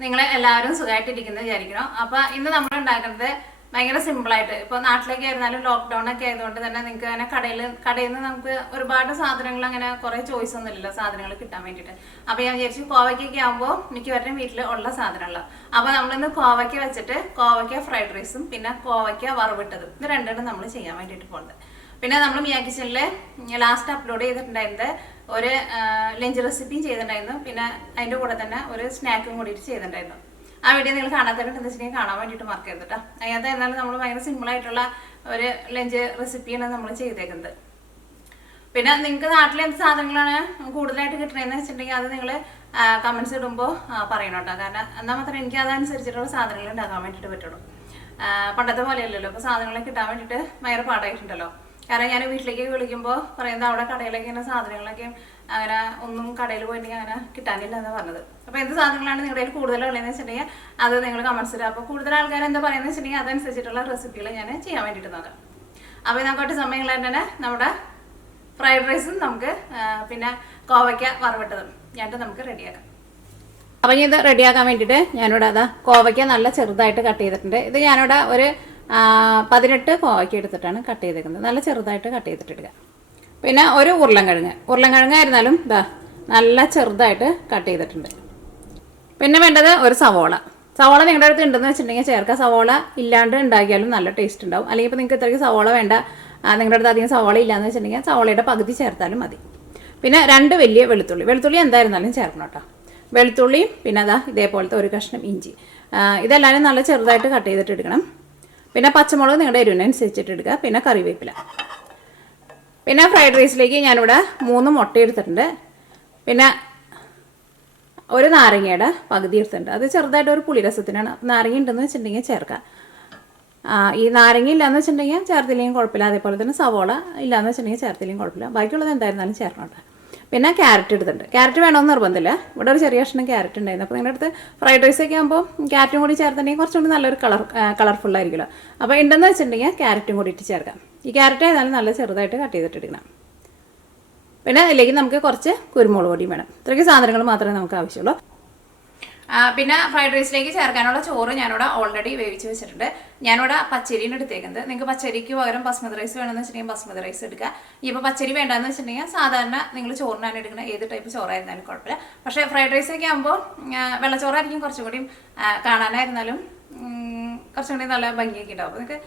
നിങ്ങൾ എല്ലാവരും സുഖമായിട്ടിരിക്കുന്നത് വിചാരിക്കണം. അപ്പോൾ ഇന്ന് നമ്മൾ ഉണ്ടാക്കുന്നത് ഭയങ്കര സിമ്പിളായിട്ട്, ഇപ്പോൾ നാട്ടിലേക്ക് ആയിരുന്നാലും ലോക്ക്ഡൗൺ ഒക്കെ ആയതുകൊണ്ട് തന്നെ നിങ്ങൾക്ക് അങ്ങനെ കടയിൽ നിന്ന് നമുക്ക് ഒരുപാട് സാധനങ്ങൾ അങ്ങനെ കുറേ ചോയ്സ് ഒന്നും ഇല്ലല്ലോ സാധനങ്ങൾ കിട്ടാൻ വേണ്ടിയിട്ട്. അപ്പോൾ ഞാൻ വിചാരിച്ചു കോവയ്ക്കൊക്കെ ആകുമ്പോൾ മിക്കവരുടെയും വീട്ടിൽ ഉള്ള സാധനങ്ങളാണ്. അപ്പോൾ നമ്മളിന്ന് കോവയ്ക്ക വെച്ചിട്ട് കോവയ്ക്ക ഫ്രൈഡ് റൈസും പിന്നെ കോവയ്ക്ക വറവിട്ടതും ഇത് രണ്ടെണ്ണം നമ്മൾ ചെയ്യാൻ വേണ്ടിയിട്ട് പോകുന്നത്. പിന്നെ നമ്മൾ മിയാ കിച്ചണിൽ ലാസ്റ്റ് അപ്ലോഡ് ചെയ്തിട്ടുണ്ടായിരുന്നത് ഒരു ലഞ്ച് റെസിപ്പിയും ചെയ്തിട്ടുണ്ടായിരുന്നു. പിന്നെ അതിൻ്റെ കൂടെ തന്നെ ഒരു സ്നാക്കും കൂടിയിട്ട് ചെയ്തിട്ടുണ്ടായിരുന്നു. ആ വീഡിയോ നിങ്ങൾ കാണാത്തവരുണ്ട് എന്താ വെച്ചിട്ടുണ്ടെങ്കിൽ കാണാൻ വേണ്ടിയിട്ട് മറക്കരുത് കേട്ടോ. അതിനകത്ത് എന്നാലും നമ്മൾ ഭയങ്കര സിമ്പിളായിട്ടുള്ള ഒരു ലഞ്ച് റെസിപ്പിയാണ് നമ്മൾ ചെയ്തേക്കുന്നത്. പിന്നെ നിങ്ങൾക്ക് നാട്ടിൽ എന്ത് സാധനങ്ങളാണ് കൂടുതലായിട്ട് കിട്ടണമെന്ന് വെച്ചിട്ടുണ്ടെങ്കിൽ അത് നിങ്ങൾ കമൻസ് ഇടുമ്പോൾ പറയണം കേട്ടോ. കാരണം എന്നാൽ മാത്രമേ എനിക്ക് അതനുസരിച്ചിട്ടുള്ള സാധനങ്ങൾ ഉണ്ടാക്കാൻ വേണ്ടിയിട്ട് പറ്റുള്ളൂ. പണ്ടത്തെ പോലെയല്ലല്ലോ ഇപ്പോൾ സാധനങ്ങളൊക്കെ കിട്ടാൻ വേണ്ടിയിട്ട് ഭയങ്കര പാടായിട്ടുണ്ടല്ലോ. കാരണം ഞാൻ വീട്ടിലേക്ക് വിളിക്കുമ്പോൾ പറയുന്നത് അവിടെ കടയിലേക്ക് ഇങ്ങനെ സാധനങ്ങളൊക്കെ അങ്ങനെ ഒന്നും കടയിൽ പോയിട്ടുണ്ടെങ്കിൽ അങ്ങനെ കിട്ടാനില്ല എന്ന് പറഞ്ഞത്. അപ്പോൾ എന്ത് സാധനങ്ങളാണ് നിങ്ങളുടെ കയ്യിൽ കൂടുതലുള്ളതെന്ന് വെച്ചിട്ടുണ്ടെങ്കിൽ അത് നിങ്ങൾ കമൻസ് ഇടുക. അപ്പോൾ കൂടുതൽ ആൾക്കാർ എന്താ പറയുന്നത് വെച്ചിട്ടുണ്ടെങ്കിൽ അതനുസരിച്ചിട്ടുള്ള റെസിപ്പികൾ ഞാൻ ചെയ്യാൻ വേണ്ടിയിട്ട് നോക്കാം. അപ്പോൾ നമുക്കൊട്ട് സമയങ്ങൾ തന്നെ നമ്മുടെ ഫ്രൈഡ് റൈസും നമുക്ക് പിന്നെ കോവയ്ക്ക വറവിട്ടതും ഞാനിട്ട് നമുക്ക് റെഡിയാക്കാം. അപ്പോൾ ഇനി ഇത് റെഡിയാക്കാൻ വേണ്ടിയിട്ട് ഞാനിവിടെ അതാ കോവയ്ക്ക നല്ല ചെറുതായിട്ട് കട്ട് ചെയ്തിട്ടുണ്ട്. ഇത് ഞാനിവിടെ ഒരു 18 കോവയ്ക്ക എടുത്തിട്ടാണ് കട്ട് ചെയ്തേക്കുന്നത്. നല്ല ചെറുതായിട്ട് കട്ട് ചെയ്തിട്ടിടുക. പിന്നെ ഒരു ഉരുളൻകിഴങ്ങായിരുന്നാലും ഇതാ നല്ല ചെറുതായിട്ട് കട്ട് ചെയ്തിട്ടുണ്ട്. പിന്നെ വേണ്ടത് ഒരു സവോള നിങ്ങളുടെ അടുത്ത് ഉണ്ടെന്ന് വെച്ചിട്ടുണ്ടെങ്കിൽ ചേർക്കുക. സവോള ഇല്ലാണ്ട് ഉണ്ടാക്കിയാലും നല്ല ടേസ്റ്റ് ഉണ്ടാവും. അല്ലെങ്കിൽ ഇപ്പോൾ നിങ്ങൾക്ക് ഇത്രയ്ക്ക് സവോള വേണ്ട, നിങ്ങളുടെ അടുത്ത് അധികം സവോള ഇല്ലയെന്ന് വെച്ചിട്ടുണ്ടെങ്കിൽ സവോളയുടെ പകുതി ചേർത്താലും മതി. പിന്നെ 2 വലിയ വെളുത്തുള്ളി എന്തായിരുന്നാലും ചേർക്കണം കേട്ടോ. വെളുത്തുള്ളിയും പിന്നെ അതാ ഇതേപോലത്തെ ഒരു കഷ്ണം ഇഞ്ചി, ഇതെല്ലാവരും നല്ല ചെറുതായിട്ട് കട്ട് ചെയ്തിട്ട് എടുക്കണം. പിന്നെ പച്ചമുളക് നിങ്ങളുടെ എരിവിനനുസരിച്ചിട്ട് എടുക്കുക. പിന്നെ കറിവേപ്പില. പിന്നെ ഫ്രൈഡ് റൈസിലേക്ക് ഞാനിവിടെ 3 മുട്ട എടുത്തിട്ടുണ്ട്. പിന്നെ ഒരു നാരങ്ങയുടെ പകുതി എടുത്തിട്ടുണ്ട്. അത് ചെറുതായിട്ട് ഒരു പുളിരസത്തിനാണ്. നാരങ്ങ ഉണ്ടെന്ന് വെച്ചിട്ടുണ്ടെങ്കിൽ ചേർക്കുക. ഈ നാരങ്ങ ഇല്ലയെന്ന് വെച്ചിട്ടുണ്ടെങ്കിൽ ചേർത്തില്ലെങ്കിൽ കുഴപ്പമില്ല. അതേപോലെ തന്നെ സവോള ഇല്ലയെന്ന് വെച്ചിട്ടുണ്ടെങ്കിൽ ചേർത്തില്ലെങ്കിൽ കുഴപ്പമില്ല. ബാക്കിയുള്ളത് എന്തായിരുന്നാലും ചേർക്കണം. പിന്നെ ക്യാരറ്റ് എടുത്തിട്ടുണ്ട്. ക്യാരറ്റ് വേണമെന്ന് നിർബന്ധമില്ല. ഇവിടെ ഒരു ചെറിയ കഷ്ണം ക്യാരറ്റ് ഉണ്ടായിരുന്നു. അപ്പോൾ നിങ്ങളുടെ അടുത്ത് ഫ്രൈഡ് റൈസ് ഒക്കെ ആകുമ്പോൾ ക്യാരറ്റും കൂടി ചേർത്തിട്ടുണ്ടെങ്കിൽ കുറച്ചുകൂടി നല്ലൊരു കളർഫുള്ളായിരിക്കുമല്ലോ. അപ്പോൾ ഉണ്ടെന്ന് വെച്ചിട്ടുണ്ടെങ്കിൽ ക്യാരറ്റും കൂടി ഇട്ട് ചേർക്കാം. ഈ ക്യാരറ്റ് ഏതായാലും നല്ല ചെറുതായിട്ട് കട്ട് ചെയ്തിട്ടെടുക്കണം. പിന്നെ അതിലേക്ക് നമുക്ക് കുറച്ച് കുരുമുളക് പൊടിയും വേണം. ഇത്രയ്ക്ക് സാധനങ്ങൾ മാത്രമേ നമുക്ക് ആവശ്യമുള്ളൂ. പിന്നെ ഫ്രൈഡ് റൈസിലേക്ക് ചേർക്കാനുള്ള ചോറ് ഞാനിവിടെ ഓൾറെഡി വേവിച്ച് വെച്ചിട്ടുണ്ട്. ഞാനിവിടെ പച്ചരിയാണ് എടുത്തേക്കുന്നത്. നിങ്ങൾക്ക് പച്ചരിക്ക് പകരം ബസ്മതി റൈസ് വേണമെന്ന് വെച്ചിട്ടുണ്ടെങ്കിൽ ബസ്മതി റൈസ് എടുക്കുക. ഇപ്പോൾ പച്ചരി വേണ്ടെന്ന് വെച്ചിട്ടുണ്ടെങ്കിൽ സാധാരണ നിങ്ങൾ ചോറിനാണ് എടുക്കുന്നത്. ഏത് ടൈപ്പ് ചോറായിരുന്നാലും കുഴപ്പമില്ല. പക്ഷേ ഫ്രൈഡ് റൈസൊക്കെ ആകുമ്പോൾ വെള്ളച്ചോറായിരിക്കും കുറച്ചും കൂടി കാണാനായിരുന്നാലും കുറച്ചും കൂടി നല്ല ഭംഗിയൊക്കെ ഉണ്ടാവും. നിങ്ങൾക്ക്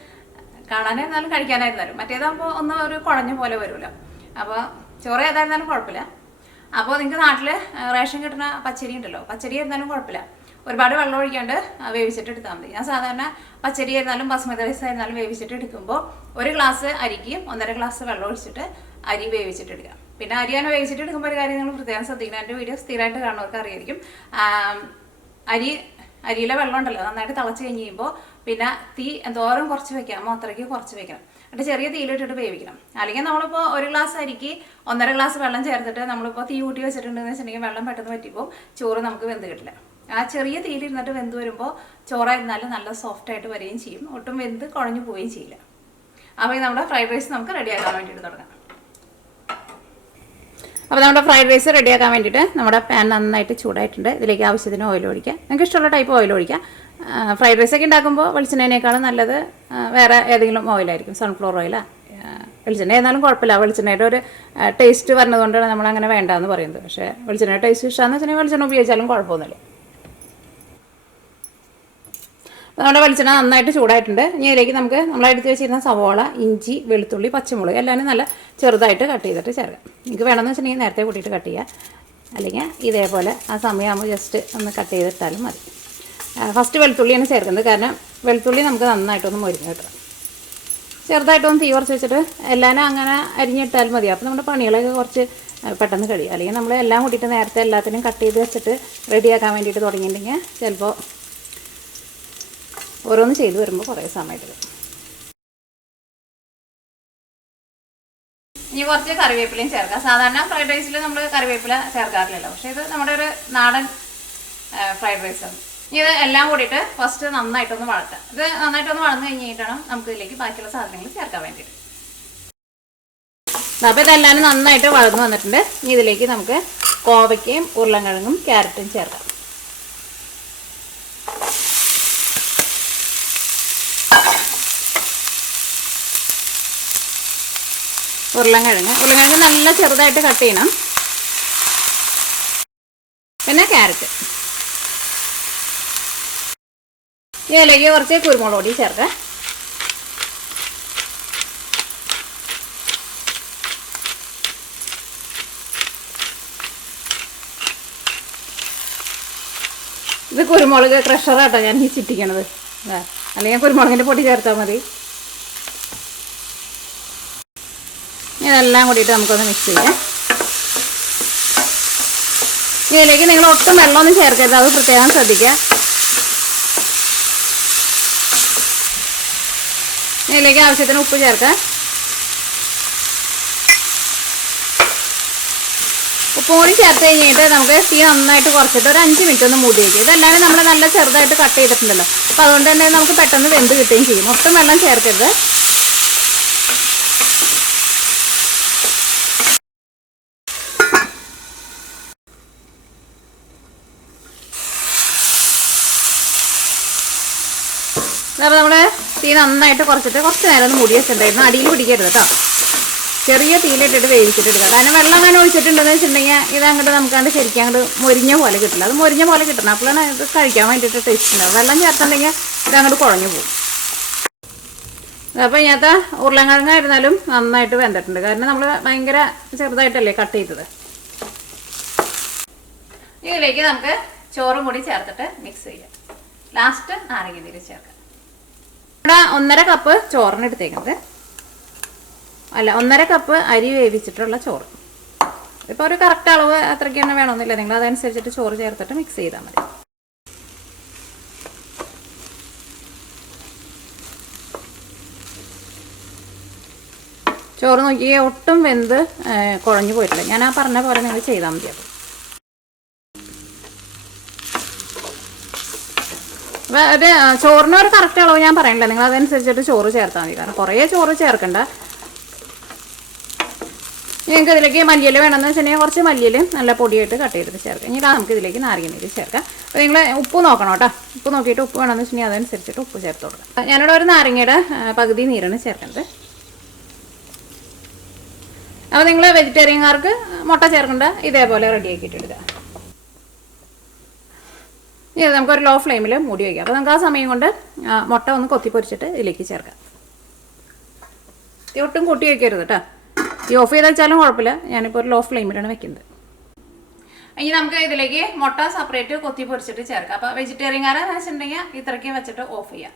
കാണാനായിരുന്നാലും കഴിക്കാനായിരുന്നാലും മറ്റേതാകുമ്പോൾ ഒന്ന് ഒരു കുഴഞ്ഞ പോലെ വരുമല്ലോ. അപ്പോൾ ചോറ് ഏതായിരുന്നാലും കുഴപ്പമില്ല. അപ്പോൾ നിങ്ങൾക്ക് നാട്ടിൽ റേഷൻ കിട്ടുന്ന പച്ചരി ഉണ്ടല്ലോ, പച്ചരി ആയിരുന്നാലും കുഴപ്പമില്ല. ഒരുപാട് വെള്ളം ഒഴിക്കാണ്ട് വേവിച്ചിട്ട് എടുത്താൽ മതി. ഞാൻ സാധാരണ പച്ചരി ആയിരുന്നാലും ബസ്മതി റൈസ് ആയിരുന്നാലും വേവിച്ചിട്ട് എടുക്കുമ്പോൾ 1 ഗ്ലാസ് അരിക്ക് 1.5 ഗ്ലാസ് വെള്ളം ഒഴിച്ചിട്ട് അരി വേവിച്ചിട്ട് എടുക്കാം. പിന്നെ അരി ഞാൻ വേവിച്ചിട്ട് എടുക്കുമ്പോൾ ഒരു കാര്യം നിങ്ങൾ പ്രത്യേകം ശ്രദ്ധിക്കണം. എൻ്റെ വീഡിയോ സ്ഥിരമായിട്ട് കാണുന്നവർക്ക് അറിയായിരിക്കും. അരിയിലെ വെള്ളം ഉണ്ടല്ലോ നന്നായിട്ട് തിളച്ച് കഴിഞ്ഞ് കഴിയുമ്പോൾ പിന്നെ തീ എന്തോരം കുറച്ച് വെക്കാമോ അത്രയ്ക്ക് കുറച്ച് വെക്കണം. എന്നിട്ട് ചെറിയ തീയിലിട്ടിട്ട് വേവിക്കണം. അല്ലെങ്കിൽ നമ്മളിപ്പോൾ 1 ഗ്ലാസ് അരിക്ക് 1.5 ഗ്ലാസ് വെള്ളം ചേർത്തിട്ട് നമ്മളിപ്പോൾ തീ കൂട്ടി വെച്ചിട്ടുണ്ടെന്ന് വെച്ചിട്ടുണ്ടെങ്കിൽ വെള്ളം പെട്ടെന്ന് പറ്റിപ്പോൾ ചോറ് നമുക്ക് വെന്ത് കിട്ടില്ല. ആ ചെറിയ തീയിലിരുന്നിട്ട് വെന്ത് വരുമ്പോൾ ചോറായിരുന്നാലും നല്ല സോഫ്റ്റായിട്ട് വരികയും ചെയ്യും. ഒട്ടും വെന്ത് കുഴഞ്ഞു പോവുകയും ചെയ്യില്ല. അപ്പോൾ നമ്മുടെ ഫ്രൈഡ് റൈസ് നമുക്ക് റെഡിയാക്കാൻ വേണ്ടിയിട്ട് തുടങ്ങാം. അപ്പോൾ നമ്മുടെ ഫ്രൈഡ് റൈസ് റെഡിയാക്കാൻ വേണ്ടിയിട്ട് നമ്മുടെ പാൻ നന്നായിട്ട് ചൂടായിട്ടുണ്ട്. ഇതിലേക്ക് ആവശ്യത്തിന് ഓയിൽ ഒഴിക്കുക. നിങ്ങൾക്ക് ഇഷ്ടമുള്ള ടൈപ്പ് ഓയിൽ ഒഴിക്കുക. ഫ്രൈഡ് റൈസൊക്കെ ഉണ്ടാക്കുമ്പോൾ വെളിച്ചെണ്ണേക്കാളും നല്ലത് വേറെ ഏതെങ്കിലും ഓയിലായിരിക്കും. സൺഫ്ലവർ ഓയിലാ വെളിച്ചെണ്ണ ഏതായാലും കുഴപ്പമില്ല. വെളിച്ചെണ്ണയുടെ ഒരു ടേസ്റ്റ് വരുന്നതുകൊണ്ടാണ് നമ്മളങ്ങനെ വേണ്ടാന്ന് പറയുന്നത്. പക്ഷേ വെളിച്ചെണ്ണയുടെ ടേസ്റ്റ് ഇഷ്ടമാണെന്ന് വെച്ചിട്ടുണ്ടെങ്കിൽ വെളിച്ചെണ്ണ ഉപയോഗിച്ചാലും കുഴപ്പമൊന്നുമില്ല. നമ്മുടെ വെളിച്ചെണ്ണ നന്നായിട്ട് ചൂടായിട്ടുണ്ട്. ഇനി ഇതിലേക്ക് നമുക്ക് നമ്മളെടുത്ത് വെച്ചിരുന്ന സവോള, ഇഞ്ചി, വെളുത്തുള്ളി, പച്ചമുളക് എല്ലാവരും നല്ല ചെറുതായിട്ട് കട്ട് ചെയ്തിട്ട് ചേർക്കാം. നിങ്ങൾക്ക് വേണമെന്ന് വെച്ചിട്ടുണ്ടെങ്കിൽ നേരത്തെ കൂട്ടിയിട്ട് കട്ട് ചെയ്യുക. അല്ലെങ്കിൽ ഇതേപോലെ ആ സമയമാകുമ്പോൾ ജസ്റ്റ് ഒന്ന് കട്ട് ചെയ്തിട്ടാലും മതി. ഫസ്റ്റ് വെളുത്തുള്ളിയാണ് ചേർക്കുന്നത്. കാരണം വെളുത്തുള്ളി നമുക്ക് നന്നായിട്ടൊന്ന് മൊരിഞ്ഞ് കിട്ടണം. ചെറുതായിട്ടൊന്ന് തീ കുറച്ച് വെച്ചിട്ട് എല്ലാവരും അങ്ങനെ അരിഞ്ഞിട്ടാൽ മതി. അപ്പോൾ നമ്മുടെ പണികളൊക്കെ കുറച്ച് പെട്ടെന്ന് കഴിയും. അല്ലെങ്കിൽ നമ്മൾ എല്ലാം കൂട്ടിയിട്ട് നേരത്തെ എല്ലാത്തിനും കട്ട് ചെയ്ത് വെച്ചിട്ട് റെഡിയാക്കാൻ വേണ്ടിയിട്ട് തുടങ്ങിയിട്ടുണ്ടെങ്കിൽ ചിലപ്പോൾ ഓരോന്ന് ചെയ്ത് വരുമ്പോൾ കുറേ സമയമെടുക്കും. ഇനി കുറച്ച് കറിവേപ്പിലയും ചേർക്കാം. സാധാരണ ഫ്രൈഡ് റൈസിൽ നമ്മൾ കറിവേപ്പില ചേർക്കാറില്ലല്ലോ. പക്ഷേ ഇത് നമ്മുടെ ഒരു നാടൻ ഫ്രൈഡ് റൈസാണ്. ഇനി ഇത് എല്ലാം കൂടിയിട്ട് ഫസ്റ്റ് നന്നായിട്ടൊന്ന് വഴറ്റാം. ഇത് നന്നായിട്ടൊന്ന് വഴന്ന് കഴിഞ്ഞിട്ടാണ് നമുക്ക് ഇതിലേക്ക് ബാക്കിയുള്ള സാധനങ്ങൾ ചേർക്കാൻ വേണ്ടിയിട്ട്. അപ്പോൾ ഇതെല്ലാം നന്നായിട്ട് വഴന്ന് വന്നിട്ടുണ്ട്. ഇനി ഇതിലേക്ക് നമുക്ക് കോവയ്ക്കയും ഉരുളൻകിഴങ്ങും ക്യാരറ്റും ചേർക്കാം. ഉരുളൻകിഴങ്ങ് നല്ല ചെറുതായിട്ട് കട്ട് ചെയ്യണം. പിന്നെ ക്യാരറ്റ്. ഇതിലേക്ക് കുറച്ച് കുരുമുളക് പൊടി ചേർക്കാം. ഇത് കുരുമുളക് ക്രഷറാട്ടോ ഞാൻ ഈ ചിറ്റിക്കണത്, അല്ലെങ്കിൽ കുരുമുളകിൻ്റെ പൊടി ചേർത്താൽ മതി. ഇതെല്ലാം കൂടിയിട്ട് നമുക്കൊന്ന് മിക്സ് ചെയ്യാം. ഇതിലേക്ക് നിങ്ങൾ ഒട്ടും വെള്ളമൊന്നും ചേർക്കരുത്, അത് പ്രത്യേകം ശ്രദ്ധിക്കുക. ഇതിലേക്ക് ആവശ്യത്തിന് ഉപ്പ് ചേർക്കാം. ഉപ്പും കൂടി ചേർത്ത് കഴിഞ്ഞിട്ട് നമുക്ക് തീ നന്നായിട്ട് കുറച്ചിട്ട് ഒരു 5 മിനിറ്റ് ഒന്ന് മൂടി വയ്ക്കും. ഇതെല്ലാം നമ്മൾ നല്ല ചെറുതായിട്ട് കട്ട് ചെയ്തിട്ടുണ്ടല്ലോ, അപ്പോൾ അതുകൊണ്ട് തന്നെ നമുക്ക് പെട്ടെന്ന് വെന്ത് കിട്ടുകയും ചെയ്യും. ഒട്ടും വെള്ളം ചേർക്കരുത്. അപ്പോൾ നമ്മൾ തീ നന്നായിട്ട് കുറച്ചിട്ട് കുറച്ച് നേരം ഒന്ന് മൂടി വെച്ചിട്ടുണ്ടായിരുന്നു. അടിയിൽ പിടിക്കരുത് കേട്ടോ. ചെറിയ തീയിലിട്ടിട്ട് വേവിച്ചിട്ടെടുക്കുക. കാരണം വെള്ളം അങ്ങനെ ഒഴിച്ചിട്ടുണ്ടെന്ന് വെച്ചിട്ടുണ്ടെങ്കിൽ ഇതങ്ങോട്ട് നമുക്കങ്ങോട്ട് ശരിക്കും അങ്ങോട്ട് മൊരിഞ്ഞ പോലെ കിട്ടില്ല. അത് മൊരിഞ്ഞ പോലെ കിട്ടണം, അപ്പോഴാണ് ഇത് കഴിക്കാൻ വേണ്ടിയിട്ട് ടേസ്റ്റ് ഉണ്ടാവും. വെള്ളം ചേർത്തുണ്ടെങ്കിൽ ഇതങ്ങോട്ട് കുഴഞ്ഞു പോകും. അപ്പോൾ ഇതിനകത്ത് ഉരുളൻകിഴങ്ങായിരുന്നാലും നന്നായിട്ട് വെന്തിട്ടുണ്ട്. കാരണം നമ്മൾ ഭയങ്കര ചെറുതായിട്ടല്ലേ കട്ട് ചെയ്തത്. ഇതിലേക്ക് നമുക്ക് ചോറും കൂടി ചേർത്തിട്ട് മിക്സ് ചെയ്യാം. ലാസ്റ്റ് നാരങ്ങ ചേർക്കാം. ഇവിടെ 1.5 കപ്പ് ചോറിന് എടുത്തേക്കുന്നത്, അല്ല 1.5 കപ്പ് അരി വേവിച്ചിട്ടുള്ള ചോറ്. ഇപ്പോൾ ഒരു കറക്റ്റ് അളവ് അത്രയ്ക്ക് തന്നെ വേണമെന്നില്ല, നിങ്ങൾ അതനുസരിച്ചിട്ട് ചോറ് ചേർത്തിട്ട് മിക്സ് ചെയ്താൽ മതി. ചോറ് നോക്കി ഒട്ടും വെന്ത് കുഴഞ്ഞു പോയിട്ടില്ല. ഞാൻ ആ പറഞ്ഞ പോലെ നിങ്ങൾ ചെയ്താൽ മതി. അപ്പോൾ ഒരു ചോറിന് ഒരു കറക്റ്റ് അളവ് ഞാൻ പറയണില്ല, നിങ്ങൾ അതനുസരിച്ചിട്ട് ചോറ് ചേർത്താൽ മതി. കാരണം കുറേ ചോറ് ചേർക്കണ്ട. നിങ്ങൾക്ക് ഇതിലേക്ക് മല്ലിയില വേണമെന്ന് വെച്ചിട്ടുണ്ടെങ്കിൽ കുറച്ച് മല്ലിയില നല്ല പൊടിയായിട്ട് കട്ട് ചെയ്തിട്ട് ചേർക്കാം. ഇനി നമുക്ക് ഇതിലേക്ക് നാരങ്ങ ചേർക്കാം. അപ്പോൾ നിങ്ങൾ ഉപ്പ് നോക്കണം കേട്ടോ. ഉപ്പ് നോക്കിയിട്ട് ഉപ്പ് വേണമെന്ന് വെച്ചിട്ടുണ്ടെങ്കിൽ അതനുസരിച്ചിട്ട് ഉപ്പ് ചേർത്ത് കൊടുക്കാം. ഞാനിവിടെ ഒരു നാരങ്ങയുടെ പകുതി നീരാണ് ചേർക്കുന്നത്. അപ്പോൾ നിങ്ങൾ വെജിറ്റേറിയൻകാർക്ക് മുട്ട ചേർക്കേണ്ട ഇതേപോലെ റെഡിയാക്കിയിട്ട് എടുക്കുക. ഇത് നമുക്കൊരു ലോ ഫ്ലെയിമിൽ മൂടി വയ്ക്കാം. അപ്പോൾ നമുക്ക് ആ സമയം കൊണ്ട് മുട്ട ഒന്ന് കൊത്തി പൊരിച്ചിട്ട് ഇതിലേക്ക് ചേർക്കാം. ഒട്ടും കൊട്ടി വയ്ക്കരുത് കേട്ടോ. ഈ ഓഫ് ചെയ്ത് വെച്ചാലും കുഴപ്പമില്ല. ഞാനിപ്പോൾ ഒരു ലോ ഫ്ലെയിമിലാണ് വെക്കുന്നത്. ഇനി നമുക്ക് ഇതിലേക്ക് മുട്ട സെപ്പറേറ്റ് കൊത്തി പൊരിച്ചിട്ട് ചേർക്കാം. അപ്പോൾ വെജിറ്റേറിയൻകാരെന്ന് വെച്ചിട്ടുണ്ടെങ്കിൽ ഇത്രയ്ക്ക് വെച്ചിട്ട് ഓഫ് ചെയ്യാം.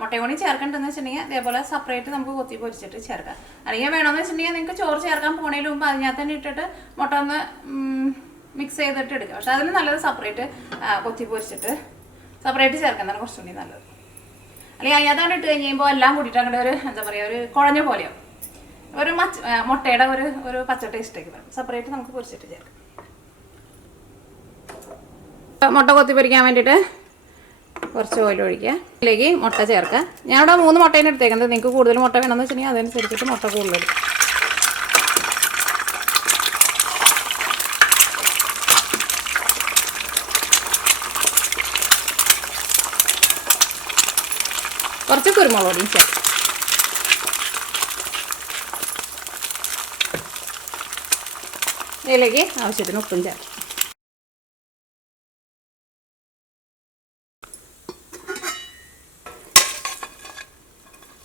മുട്ടയും കൂടി ചേർക്കണ്ടെന്ന് വെച്ചിട്ടുണ്ടെങ്കിൽ അതേപോലെ സെപ്പറേറ്റ് നമുക്ക് കൊത്തി പൊരിച്ചിട്ട് ചേർക്കാം. അല്ലെങ്കിൽ വേണമെന്ന് വെച്ചിട്ടുണ്ടെങ്കിൽ നിങ്ങൾക്ക് ചോറ് ചേർക്കാൻ പോണതിന് മുമ്പ് അതിനകത്ത് തന്നെ ഇട്ടിട്ട് മുട്ട ഒന്ന് മിക്സ് ചെയ്തിട്ട് എടുക്കുക. പക്ഷെ അതിന് നല്ലത് സെപ്പറേറ്റ് കൊത്തി പൊരിച്ചിട്ട് സെപ്പറേറ്റ് ചേർക്കുന്നതാണ് കുറച്ചുകൂടി നല്ലത്. അല്ലെങ്കിൽ അതിനകത്താണ് ഇട്ട് കഴിയുമ്പോൾ എല്ലാം കൂടിയിട്ട് അങ്ങോട്ട് ഒരു എന്താ പറയുക, ഒരു കുഴഞ്ഞ പോലെയാവും. ഒരു മുട്ടയുടെ ഒരു പച്ച ടേസ്റ്റൊക്കെ വരും. സെപ്പറേറ്റ് നമുക്ക് പൊരിച്ചിട്ട് ചേർക്കാം. മുട്ട കൊത്തി പൊരിക്കാൻ വേണ്ടിയിട്ട് കുറച്ച് ഓയിൽ ഒഴിക്കുക. അതിലേക്ക് മുട്ട ചേർക്കുക. ഞാനിവിടെ 3 മുട്ടേനെ എടുത്തേക്കുന്നത്. നിങ്ങൾക്ക് കൂടുതൽ മുട്ട വേണമെന്ന് വെച്ചിട്ടുണ്ടെങ്കിൽ അതനുസരിച്ചിട്ട് മുട്ട കൂടുതലെടുക്കും. കുറച്ച് കുരുമുളക് പൊടിയും ചേർക്കാം. ഇതിലേക്ക് ആവശ്യത്തിന് ഉപ്പും ചേർക്കാം.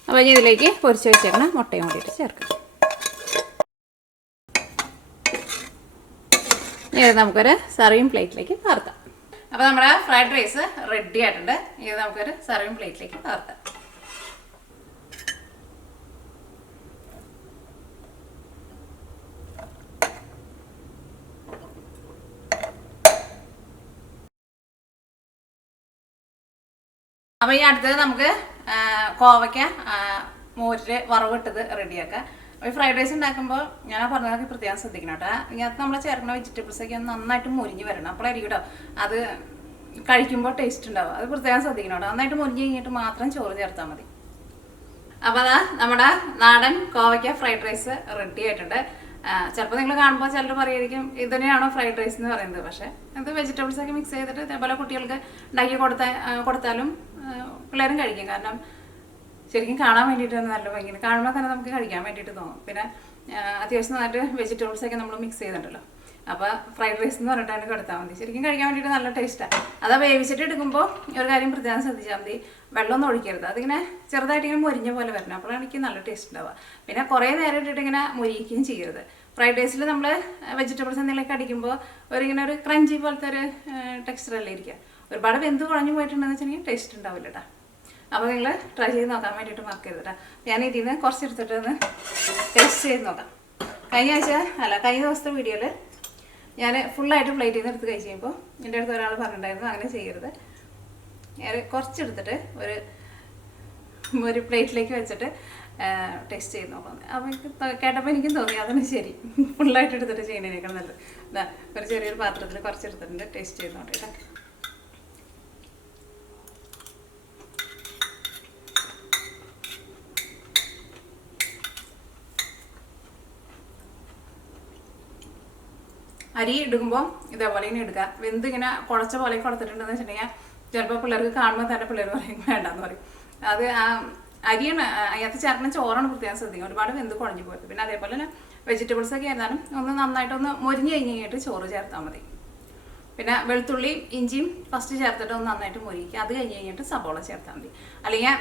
അപ്പോൾ ഇനി ഇതിലേക്ക് പൊരിച്ച് വെച്ചേക്കണം മുട്ടയും കൂടിയിട്ട് ചേർക്കാം. ഇത് നമുക്കൊരു സർവിങ് പ്ലേറ്റിലേക്ക് പകർത്താം. അപ്പോൾ നമ്മുടെ ഫ്രൈഡ് റൈസ് റെഡി ആയിട്ടുണ്ട്. ഇത് നമുക്കൊരു സർവിങ് പ്ലേറ്റിലേക്ക് പകർത്താം. അപ്പോൾ ഈ അടുത്തത് നമുക്ക് കോവയ്ക്ക മോരിൽ വറവിട്ടത് റെഡിയാക്കാം. അപ്പോൾ ഈ ഫ്രൈഡ് റൈസ് ഉണ്ടാക്കുമ്പോൾ ഞാൻ പറഞ്ഞതൊക്കെ പ്രത്യേകം ശ്രദ്ധിക്കണം കേട്ടോ. ഇതിനകത്ത് നമ്മൾ ചേർക്കുന്ന വെജിറ്റബിൾസൊക്കെ നന്നായിട്ട് മുരിഞ്ഞ് വരണം. അപ്പോഴായിരിക്കും കേട്ടോ അത് കഴിക്കുമ്പോൾ ടേസ്റ്റ് ഉണ്ടാവും. അത് പ്രത്യേകം ശ്രദ്ധിക്കണം കേട്ടോ. നന്നായിട്ട് മുരിഞ്ഞ് കഴിഞ്ഞിട്ട് മാത്രം ചോറ് ചേർത്താൽ മതി. അപ്പോൾ അതാ നമ്മുടെ നാടൻ കോവയ്ക്ക ഫ്രൈഡ് റൈസ് റെഡി ആയിട്ടുണ്ട്. ചിലപ്പോൾ നിങ്ങൾ കാണുമ്പോൾ ചിലർ പറയുമായിരിക്കും ഇത് തന്നെയാണോ ഫ്രൈഡ് റൈസ് എന്ന് പറയുന്നത്. പക്ഷേ ഇത് വെജിറ്റബിൾസൊക്കെ മിക്സ് ചെയ്തിട്ട് ഇതേപോലെ കുട്ടികൾക്ക് ഉണ്ടാക്കി കൊടുത്താലും പിള്ളേരും കഴിക്കും. കാരണം ശരിക്കും കാണാൻ വേണ്ടിയിട്ട് നല്ല ഭംഗിയാണ്. കാണുമ്പോൾ തന്നെ നമുക്ക് കഴിക്കാൻ വേണ്ടിയിട്ട് തോന്നും. പിന്നെ അത്യാവശ്യം നന്നായിട്ട് വെജിറ്റബിൾസൊക്കെ നമ്മൾ മിക്സ് ചെയ്തിട്ടുണ്ടല്ലോ. അപ്പോൾ ഫ്രൈഡ് റൈസ് എന്ന് പറഞ്ഞിട്ടാണ് കൊടുത്താൽ മതി. ശരിക്കും കഴിക്കാൻ വേണ്ടിയിട്ട് നല്ല ടേസ്റ്റാണ്. അതാ വേവിച്ചിട്ട് എടുക്കുമ്പോൾ ഒരു കാര്യം പ്രത്യേകം ശ്രദ്ധിച്ചാൽ മതി, വെള്ളമൊന്നും ഒഴിക്കരുത്. അതിങ്ങനെ ചെറുതായിട്ട് ഇങ്ങനെ മുരിഞ്ഞ പോലെ വരണം, അപ്പോഴാണ് എനിക്ക് നല്ല ടേസ്റ്റ് ഉണ്ടാവുക. പിന്നെ കുറേ നേരം ഇട്ടിട്ട് ഇങ്ങനെ മുരിക്കുകയും ചെയ്യരുത്. ഫ്രൈഡ് റൈസിൽ നമ്മൾ വെജിറ്റബിൾസ് എന്തെങ്കിലുമൊക്കെ അടിക്കുമ്പോൾ ഇങ്ങനെ ഒരു ക്രഞ്ചി പോലത്തെ ഒരു ടെക്സ്ചറല്ലേ ഇരിക്കുക. ഒരുപാട് വെന്ത് കുഴഞ്ഞു പോയിട്ടുണ്ടെന്ന് വെച്ചിട്ടുണ്ടെങ്കിൽ ടേസ്റ്റ് ഉണ്ടാവില്ല കേട്ടോ. അപ്പോൾ നിങ്ങൾ ട്രൈ ചെയ്ത് നോക്കാൻ വേണ്ടിയിട്ട് മറക്കരുത് കേട്ടോ. ഞാൻ ഇതിൽ നിന്ന് കുറച്ച് എടുത്തിട്ട് ഒന്ന് ടേസ്റ്റ് ചെയ്ത് നോക്കാം. കഴിഞ്ഞ ദിവസത്തെ വീഡിയോയിൽ ഞാൻ ഫുള്ളായിട്ട് പ്ലേറ്റിൽ നിന്ന് എടുത്ത് കഴിച്ച് കഴിയുമ്പോൾ എൻ്റെ അടുത്ത് ഒരാൾ പറഞ്ഞിട്ടുണ്ടായിരുന്നു അങ്ങനെ ചെയ്യരുത്. ഞാൻ കുറച്ചെടുത്തിട്ട് ഒരു പ്ലേറ്റിലേക്ക് വെച്ചിട്ട് ടേസ്റ്റ് ചെയ്ത് നോക്കാം. അപ്പോൾ എനിക്ക് കേട്ടപ്പോൾ എനിക്കും തോന്നി അതാണ് ശരി, ഫുള്ളായിട്ട് എടുത്തിട്ട് ചെയ്യുന്നതിനേക്കാൾ നല്ലത്. ഇതാ ഒരു ചെറിയൊരു പാത്രത്തിൽ കുറച്ചെടുത്തിട്ടുണ്ട്, ടേസ്റ്റ് ചെയ്ത് നോക്കട്ടെ. അരി എടുക്കുമ്പോൾ ഇതേപോലെ ഇങ്ങനെ എടുക്കുക. വെന്ത് ഇങ്ങനെ കുഴച്ച പോലെ കൊടുത്തിട്ടുണ്ടെന്ന് വെച്ചിട്ടുണ്ടെങ്കിൽ ചിലപ്പോൾ പിള്ളേർക്ക് കാണുമ്പോൾ തന്നെ പിള്ളേർ പറയും വേണ്ടെന്ന് പറയും. അത് അരിയാണ് അതിനകത്ത് ചേർക്കുന്ന ചോറാണ് പ്രത്യേകം ശ്രദ്ധിക്കുക, ഒരുപാട് വെന്ത് കുഴഞ്ഞു പോയത്. പിന്നെ അതേപോലെ തന്നെ വെജിറ്റബിൾസൊക്കെ ആയിരുന്നാലും ഒന്ന് നന്നായിട്ടൊന്ന് മൊരിഞ്ഞ് കഴിഞ്ഞിട്ട് ചോറ് ചേർത്താൽ മതി. പിന്നെ വെളുത്തുള്ളിയും ഇഞ്ചിയും ഫസ്റ്റ് ചേർത്തിട്ട് ഒന്ന് നന്നായിട്ട് മൊരിക്കുക. അത് കഴിഞ്ഞിട്ട് സവോള ചേർത്താൽ മതി. അല്ലെങ്കിൽ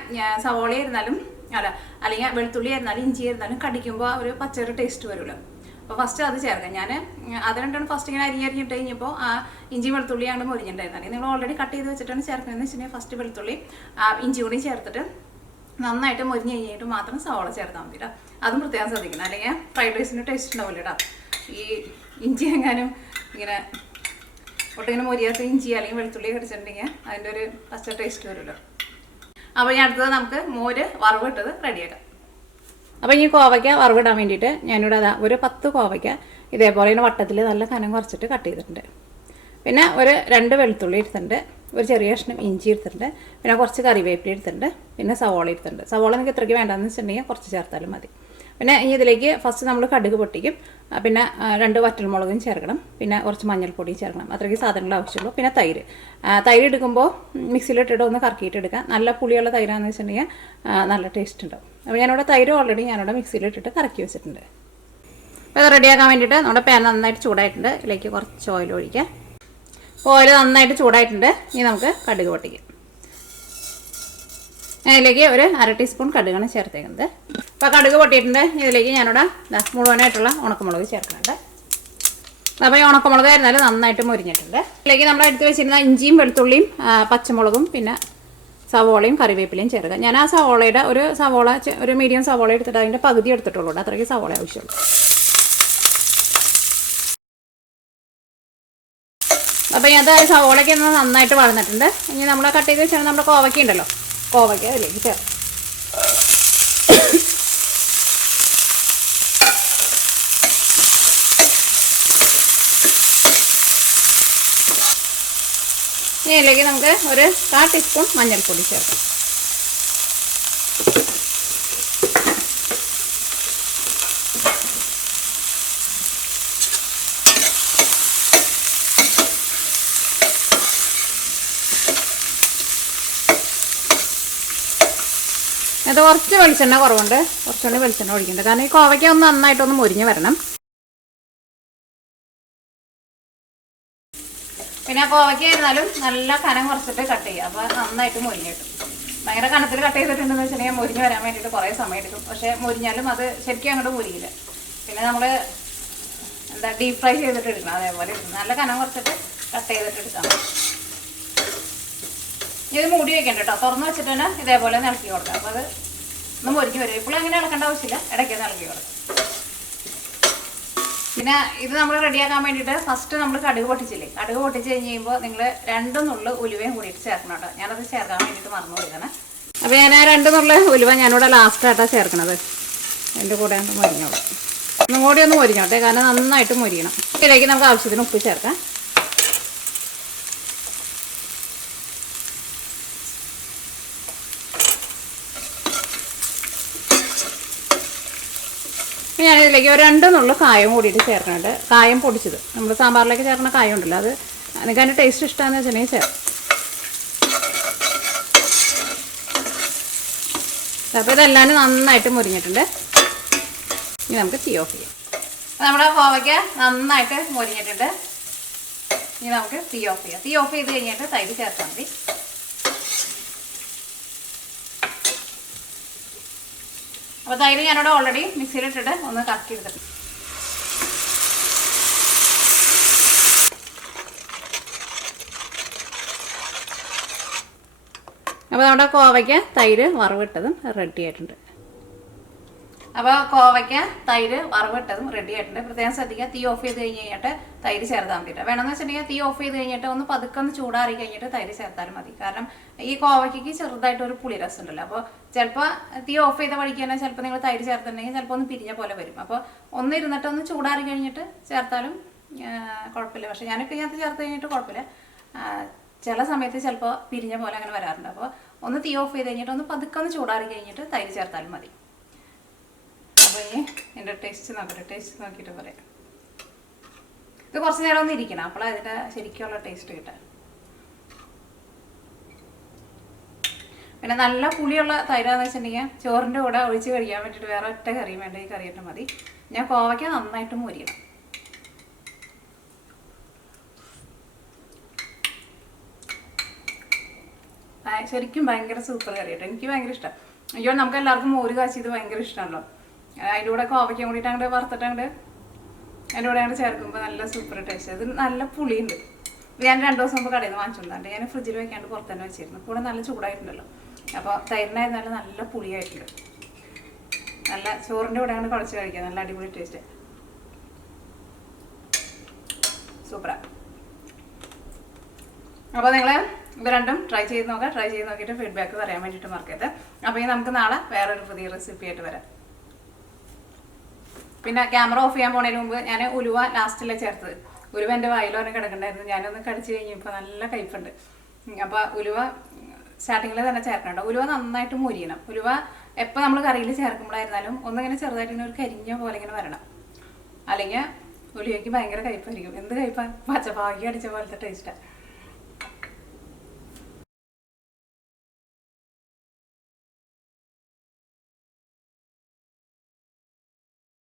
സവോള ആയിരുന്നാലും അല്ലെങ്കിൽ വെളുത്തുള്ളി ആയിരുന്നാലും ഇഞ്ചി ആയിരുന്നാലും കടിക്കുമ്പോൾ ഒരു പച്ചൊരു ടേസ്റ്റ് വരുമല്ലോ. അപ്പോൾ ഫസ്റ്റ് അത് ചേർക്കാം. ഞാൻ അത് രണ്ടാണ് ഫസ്റ്റ് ഇങ്ങനെ അരിഞ്ഞിട്ട് കഴിഞ്ഞപ്പോൾ ആ ഇഞ്ചി വെളുത്തുള്ളി അങ്ങോട്ട് മൊരിഞ്ഞിട്ടുണ്ടായിരുന്നു. നിങ്ങൾ ഓൾറെഡി കട്ട് ചെയ്ത് വെച്ചിട്ടാണ് ചേർക്കുന്നതെന്ന് വെച്ചിട്ടുണ്ടെങ്കിൽ ഫസ്റ്റ് വെളുത്തുള്ളി ഇഞ്ചി കൂടി ചേർത്തിട്ട് നന്നായിട്ട് മൊരിഞ്ഞ് കഴിഞ്ഞിട്ട് മാത്രം സവോള ചേർത്താൽ മതി കേട്ടോ. അതും പ്രത്യേകം ശ്രദ്ധിക്കണം, അല്ലെങ്കിൽ ഫ്രൈഡ് റൈസിന് ടേസ്റ്റ് ഉണ്ടാവില്ല കേട്ടോ. ഈ ഇഞ്ചി എങ്ങാനും ഇങ്ങനെ ഒട്ടിങ്ങനെ മൊരിയാത്ത ഇഞ്ചി അല്ലെങ്കിൽ വെളുത്തുള്ളി കടിച്ചിട്ടുണ്ടെങ്കിൽ അതിൻ്റെ ഒരു പച്ച ടേസ്റ്റ് വരുമല്ലോ. അപ്പോൾ ഞാൻ അടുത്തത് നമുക്ക് മോര് വറവിട്ടത് റെഡിയാക്കാം. അപ്പോൾ ഈ കോവയ്ക്ക വറവിടാൻ വേണ്ടിയിട്ട് ഞാനിവിടെ ഒരു 10 കോവയ്ക്ക ഇതേപോലെ വട്ടത്തിൽ നല്ല കനം കുറച്ചിട്ട് കട്ട് ചെയ്തിട്ടുണ്ട്. പിന്നെ 2 വെളുത്തുള്ളി എടുത്തിട്ടുണ്ട്, ഒരു ചെറിയ കഷ്ണം ഇഞ്ചി എടുത്തിട്ടുണ്ട്, പിന്നെ കുറച്ച് കറിവേപ്പില എടുത്തിട്ടുണ്ട്, പിന്നെ സവോള എടുത്തിട്ടുണ്ട്. സവോള നിങ്ങൾക്ക് എത്രയ്ക്ക് വേണ്ടെന്ന് വെച്ചിട്ടുണ്ടെങ്കിൽ കുറച്ച് ചേർത്താലും മതി. പിന്നെ ഇതിലേക്ക് ഫസ്റ്റ് നമ്മൾ കടുക് പൊട്ടിക്കും, പിന്നെ 2 വറ്റൽമുളകും ചേർക്കണം, പിന്നെ കുറച്ച് മഞ്ഞൾപ്പൊടിയും ചേർക്കണം. അത്രയ്ക്ക് സാധനങ്ങൾ ആവശ്യമുള്ളൂ. പിന്നെ തൈര് എടുക്കുമ്പോൾ മിക്സിയിലിട്ടിട്ട് ഒന്ന് കറക്കിയിട്ട് എടുക്കാം. നല്ല പുളിയുള്ള തൈരാണെന്ന് വെച്ചിട്ടുണ്ടെങ്കിൽ നല്ല ടേസ്റ്റ് ഉണ്ടാവും. അപ്പോൾ ഞാനിവിടെ തൈര് ഓൾറെഡി മിക്സിയിലിട്ടിട്ട് കറക്കി വെച്ചിട്ടുണ്ട്. അപ്പോൾ ഇത് റെഡിയാക്കാൻ വേണ്ടിയിട്ട് നമ്മുടെ പാൻ നന്നായിട്ട് ചൂടായിട്ടുണ്ട്. ഇതിലേക്ക് കുറച്ച് ഓയിൽ ഒഴിക്കാം. ഓയിൽ നന്നായിട്ട് ചൂടായിട്ടുണ്ട്. ഇനി നമുക്ക് കടുക് പൊട്ടിക്കാം. ഇതിലേക്ക് ഒരു 1/2 ടീസ്പൂൺ കടുകാണ് ചേർത്തേക്കുന്നത്. അപ്പോൾ കടുക് പൊട്ടിയിട്ടുണ്ട്. ഇതിലേക്ക് ഞാനിവിടെ മുഴുവനായിട്ടുള്ള ഉണക്കമുളക് ചേർക്കുന്നുണ്ട്. അപ്പോൾ ഈ ഉണക്കമുളക് ആയിരുന്നാലും നന്നായിട്ട് മുരിഞ്ഞിട്ടുണ്ട്. ഇതിലേക്ക് നമ്മൾ എടുത്ത് വെച്ചിരുന്ന ഇഞ്ചിയും വെളുത്തുള്ളിയും പച്ചമുളകും പിന്നെ സവോളയും കറിവേപ്പിലയും ചേർക്കുക. ഞാൻ ആ സവോളയുടെ ഒരു മീഡിയം സവോള എടുത്തിട്ട് അതിൻ്റെ പകുതി എടുത്തിട്ടുള്ളൂ, അത്രയ്ക്ക് സവോള ആവശ്യമുള്ളൂ. അപ്പോൾ അത് സവോളയ്ക്ക് ഒന്ന് നന്നായിട്ട് വളർന്നിട്ടുണ്ട്. ഇനി നമ്മൾ കട്ട് ചെയ്ത് വെച്ചാൽ നമ്മുടെ കോവയ്ക്ക ഉണ്ടല്ലോ, കോവയ്ക്ക അതിലേക്ക് ചേർക്കാം. ഇതിലേക്ക് നമുക്ക് ഒരു 1/4 ടീസ്പൂൺ മഞ്ഞൾപ്പൊടി ചേർക്കാം. അത് കുറച്ച് വെളിച്ചെണ്ണ കുറവുണ്ട്, കുറച്ചുകൂടി വെളിച്ചെണ്ണ ഒഴിക്കുന്നുണ്ട്. കാരണം ഈ കോവയ്ക്ക ഒന്ന് നന്നായിട്ടൊന്ന് മുരിഞ്ഞ് വരണം. പിന്നെ കോവയ്ക്ക ആയിരുന്നാലും നല്ല കനം കുറച്ചിട്ട് കട്ട് ചെയ്യുക, അപ്പോൾ നന്നായിട്ട് മുരിഞ്ഞിട്ടും. ഭയങ്കര കനത്തിൽ കട്ട് ചെയ്തിട്ടുണ്ടെന്ന് വെച്ചിട്ടുണ്ടെങ്കിൽ മുരിഞ്ഞ് വരാൻ വേണ്ടിയിട്ട് കുറേ സമയം എടുക്കും. പക്ഷേ മുരിഞ്ഞാലും അത് ശരിക്കും അങ്ങോട്ട് മുരിയില്ല. പിന്നെ നമ്മൾ ഡീപ്പ് ഫ്രൈ ചെയ്തിട്ട് എടുക്കണം, അതേപോലെ എടുക്കണം. നല്ല കനം കുറച്ചിട്ട് കട്ട് ചെയ്തിട്ട് എടുക്കാം. ഇത് മൂടി വെക്കണ്ട കേട്ടോ, തുറന്ന് വെച്ചിട്ട് തന്നെ ഇതേപോലെ ഇളക്കി കൊടുക്കാം. അപ്പോൾ അത് ഒന്ന് മുരിഞ്ഞ് വരും. ഇപ്പോഴും അങ്ങനെ ഇളക്കേണ്ട ആവശ്യമില്ല, ഇടയ്ക്കൊന്ന് ഇളക്കി കൊടുക്കാം. പിന്നെ ഇത് നമ്മൾ റെഡിയാക്കാൻ വേണ്ടിയിട്ട് ഫസ്റ്റ് നമ്മൾ കടുക് പൊട്ടിച്ചില്ലേ, കടുക് പൊട്ടിച്ച് കഴിഞ്ഞ് കഴിയുമ്പോൾ നിങ്ങൾ 2 നുള്ള് ഉലുവയും കൂടിയിട്ട് ചേർക്കണം കേട്ടോ. ഞാനത് ചേർക്കാൻ വേണ്ടിയിട്ട് മറന്നു പോയതാണ്. അപ്പോൾ ഞാൻ ആ 2 നുള്ള് ഉലുവ ഞാനിവിടെ ലാസ്റ്റായിട്ടാണ് ചേർക്കണത്. എൻ്റെ കൂടെ ഒന്ന് മൊരിഞ്ഞോളൂ, ഒന്നും കൂടി ഒന്ന് മൊരിഞ്ഞോട്ടെ, കാരണം നന്നായിട്ട് മൊരിയണം. ഇതിലേക്ക് നമുക്ക് ആവശ്യത്തിന് ഉപ്പ് ചേർക്കാം. ഞാനിതിലേക്ക് ഒരു 2 നുള്ള് കായം കൂടിയിട്ട് ചേർക്കുന്നുണ്ട്. കായം പൊടിച്ചത്, നമ്മൾ സാമ്പാറിലേക്ക് ചേർക്കുന്ന കായം ഉണ്ടല്ലോ, അത് എനിക്ക് അതിൻ്റെ ടേസ്റ്റ് ഇഷ്ടമാണെന്ന് വെച്ചിട്ടുണ്ടെങ്കിൽ ചേർക്കും. അപ്പോൾ ഇതെല്ലാം നന്നായിട്ട് മുരിഞ്ഞിട്ടുണ്ട്. ഇനി നമുക്ക് തീ ഓഫ് ചെയ്യാം. നമ്മുടെ കോവയ്ക്ക നന്നായിട്ട് മൊരിഞ്ഞിട്ടുണ്ട്. ഇനി നമുക്ക് തീ ഓഫ് ചെയ്യാം. തീ ഓഫ് ചെയ്ത് കഴിഞ്ഞിട്ട് തൈര് ചേർത്താൽ മതി. അപ്പോൾ തൈര് ഞാനിവിടെ ഓൾറെഡി മിക്സിയിലിട്ടിട്ട് ഒന്ന് കറക്കി എടുത്തിട്ടുണ്ട്. അപ്പോൾ നമ്മുടെ കോവയ്ക്ക തൈര് വറവിട്ടതും റെഡി ആയിട്ടുണ്ട്. അപ്പോൾ കോവയ്ക്ക തൈര് വറവിട്ടതും റെഡി ആയിട്ടുണ്ട്. പ്രത്യേകം ശ്രദ്ധിക്കുക, തീ ഓഫ് ചെയ്ത് കഴിഞ്ഞിട്ട് തൈര് ചേർത്താൽ മതിയിട്ട്. വേണമെന്ന് വെച്ചിട്ടുണ്ടെങ്കിൽ തീ ഓഫ് ചെയ്ത് കഴിഞ്ഞിട്ട് ഒന്ന് പതുക്കെ ഒന്ന് ചൂടാറി കഴിഞ്ഞിട്ട് തൈര് ചേർത്താലും മതി. കാരണം ഈ കോവയ്ക്ക് ചെറുതായിട്ടൊരു പുളിരസം ഉണ്ടല്ലോ. അപ്പോൾ ചിലപ്പോൾ തീ ഓഫ് ചെയ്ത വഴിക്ക് തന്നെ ചിലപ്പോൾ നിങ്ങൾ തൈര് ചേർത്തിട്ടുണ്ടെങ്കിൽ ചിലപ്പോൾ ഒന്ന് പിരിഞ്ഞ പോലെ വരും. അപ്പോൾ ഒന്ന് ഇരുന്നിട്ട് ഒന്ന് ചൂടാറി കഴിഞ്ഞിട്ട് ചേർത്താലും കുഴപ്പമില്ല. പക്ഷേ ഞാനൊക്കെ ഇതിനകത്ത് ചേർത്ത് കഴിഞ്ഞിട്ട് കുഴപ്പമില്ല. ചില സമയത്ത് ചിലപ്പോൾ പിരിഞ്ഞ പോലെ അങ്ങനെ വരാറുണ്ട്. അപ്പോൾ ഒന്ന് തീ ഓഫ് ചെയ്ത് കഴിഞ്ഞിട്ട് ഒന്ന് പതുക്കെ ഒന്ന് ചൂടാറി കഴിഞ്ഞിട്ട് തൈര് ചേർത്താലും മതി. അപ്പോൾ ഇനി എൻ്റെ ടേസ്റ്റ് നോക്കട്ടെ. ടേസ്റ്റ് നോക്കിയിട്ട് പറയാം. ഇത് കുറച്ച് നേരം ഒന്ന് ഇരിക്കണം, അപ്പോൾ അതിൻ്റെ ശരിക്കുള്ള ടേസ്റ്റ് കിട്ടാൻ. പിന്നെ നല്ല പുളിയുള്ള തൈരാന്ന് വെച്ചിട്ടുണ്ടെങ്കിൽ ചോറിൻ്റെ കൂടെ ഒഴിച്ച് കഴിക്കാൻ വേണ്ടിയിട്ട് വേറെ ഒറ്റ കറിയും വേണ്ട, ഈ കറിയിട്ട് മതി. ഞാൻ കോവയ്ക്ക നന്നായിട്ട് മൊരിയണം. ശരിക്കും ഭയങ്കര സൂപ്പർ കറി കേട്ടോ. എനിക്ക് ഭയങ്കര ഇഷ്ടം. അയ്യോ, നമുക്ക് എല്ലാവർക്കും മോര് കാച്ചിയത് ഭയങ്കര ഇഷ്ടമാണല്ലോ. അതിൻ്റെ കൂടെ കോവയ്ക്ക കൂടിയിട്ട് അങ്ങോട്ട് വറുത്തിട്ട് അങ്ങോട്ട് അതിൻ്റെ കൂടെ അങ്ങോട്ട് ചേർക്കുമ്പോൾ നല്ല സൂപ്പർ ടേസ്റ്റ്. അത് നല്ല പുളിയുണ്ട്. ഞാൻ 2 ദിവസം മുമ്പ് കടയിൽ നിന്ന് വാങ്ങിച്ചുകൊണ്ടാണ്ട് ഞാൻ ഫ്രിഡ്ജിൽ വെക്കാണ്ട് പുറത്ത് തന്നെ വെച്ചിരുന്നു. കൂടെ നല്ല ചൂടായിട്ടുണ്ടല്ലോ. അപ്പോൾ തൈരിനായിരുന്നാലും നല്ല പുളിയായിട്ടുണ്ട്. നല്ല ചോറിൻ്റെ കൂടെ അങ്ങോട്ട് കുഴച്ച് കഴിക്കാം. നല്ല അടിപൊളി ടേസ്റ്റ്. സൂപ്പറാണ്. അപ്പോൾ നിങ്ങൾ ഇത് രണ്ടും ട്രൈ ചെയ്ത് നോക്കാം. ട്രൈ ചെയ്ത് നോക്കിയിട്ട് ഫീഡ്ബാക്ക് പറയാൻ വേണ്ടിയിട്ട് മറക്കരുത്. അപ്പോൾ ഇനി നമുക്ക് നാളെ വേറൊരു പുതിയ റെസിപ്പി ആയിട്ട് വരാം. പിന്നെ ക്യാമറ ഓഫ് ചെയ്യാൻ പോണതിന് മുമ്പ് ഞാൻ ഉലുവ ലാസ്റ്റിലെ ചേർത്തത്. ഉലുവ എൻ്റെ വായിലോനെ കിടക്കണ്ടായിരുന്നു. ഞാനൊന്ന് കടിച്ച് കഴിഞ്ഞപ്പോൾ നല്ല കയ്പുണ്ട്. അപ്പോൾ ഉലുവ സ്റ്റാർട്ടിങ്ങിൽ തന്നെ ചേർക്കണം കേട്ടോ. ഉലുവ നന്നായിട്ട് മൊരിയണം. ഉലുവ എപ്പോൾ നമ്മൾ കറിയിൽ ചേർക്കുമ്പോഴായിരുന്നാലും ഒന്നിങ്ങനെ ചെറുതായിട്ട് ഇങ്ങനെ ഒരു കരിഞ്ഞ പോലെ ഇങ്ങനെ വരണം. അല്ലെങ്കിൽ ഉലുവയ്ക്ക് ഭയങ്കര കയ്പായിരിക്കും. എന്ത് കയ്പാണ്? പച്ചപ്പാക്കി അടിച്ച പോലത്തെ ടേസ്റ്റാണ്.